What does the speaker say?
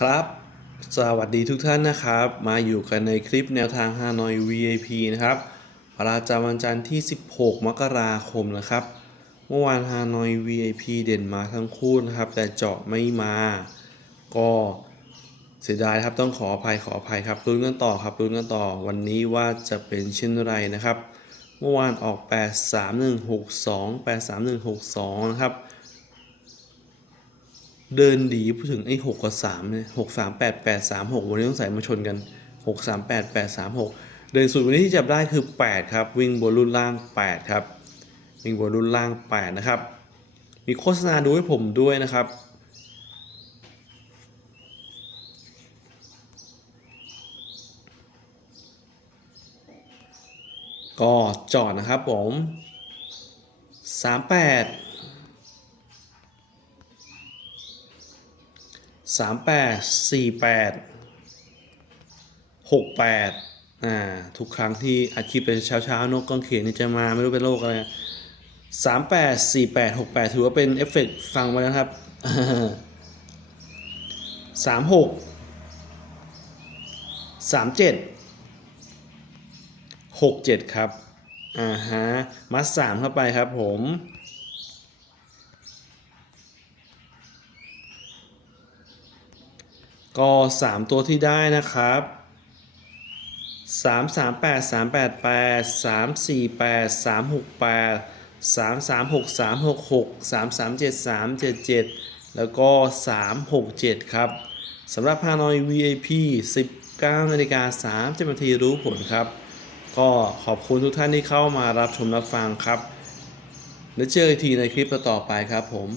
ครับ สวัสดีทุกท่านนะครับ มาอยู่กันในคลิปแนวทางฮานอย VIP นะครับประจำวันจันทร์ที่ 16 มกราคมนะครับ เมื่อวานฮานอย VIP เด่นมาทั้งคู่นะครับ แต่เจาะไม่มา ก็เสียดายครับต้องขออภัยขออภัยครับลุ้นกันต่อครับลุ้นกันต่อวันนี้ว่าจะเป็นเช่นไรนะครับ เมื่อวานออก 83162 83162 นะครับ เดินดีพูดถึงไอ้หกกับสามเนี่ยหกสามแปดแปดสามหกวันนี้ต้องใส่มาชนกันหกสามแปดแปดสามหกเดินสุดวันนี้ที่จับได้คือแปดครับ วิ่งบนรุ่นล่างแปดครับ วิ่งบนรุ่นล่างแปดนะครับ มีโฆษณาดูให้ผมด้วยนะครับก็จอดนะครับผม 38 สามแปดสี่แปดหกแปดอ่าทุกครั้งที่อาชีพเป็นเช้าเช้านกกางเขียนนี่จะมาไม่รู้เป็นโรคอะไรสามแปดสี่แปดหกแปดถือว่าเป็นเอฟเฟกต์ฟังไว้นะครับสามหกสามเจ็ดหกเจ็ดครับอ่าฮะมัดสามเข้าไปครับผม ก็ 3 ตัวที่ได้นะครับ 3 3 8 3 8 8 3 4 8 3 6 8 3 3 6 3 6 6 3 3 7 3 7 7 แล้วก็ 3 6 7 ครับสำหรับฮานอย VIP 19นาฬิกา30นาทีรู้ผลครับ ก็ขอบคุณทุกท่านที่เข้ามารับชมรับฟังครับ แล้วเจออีกทีในคลิปต่อไปครับผม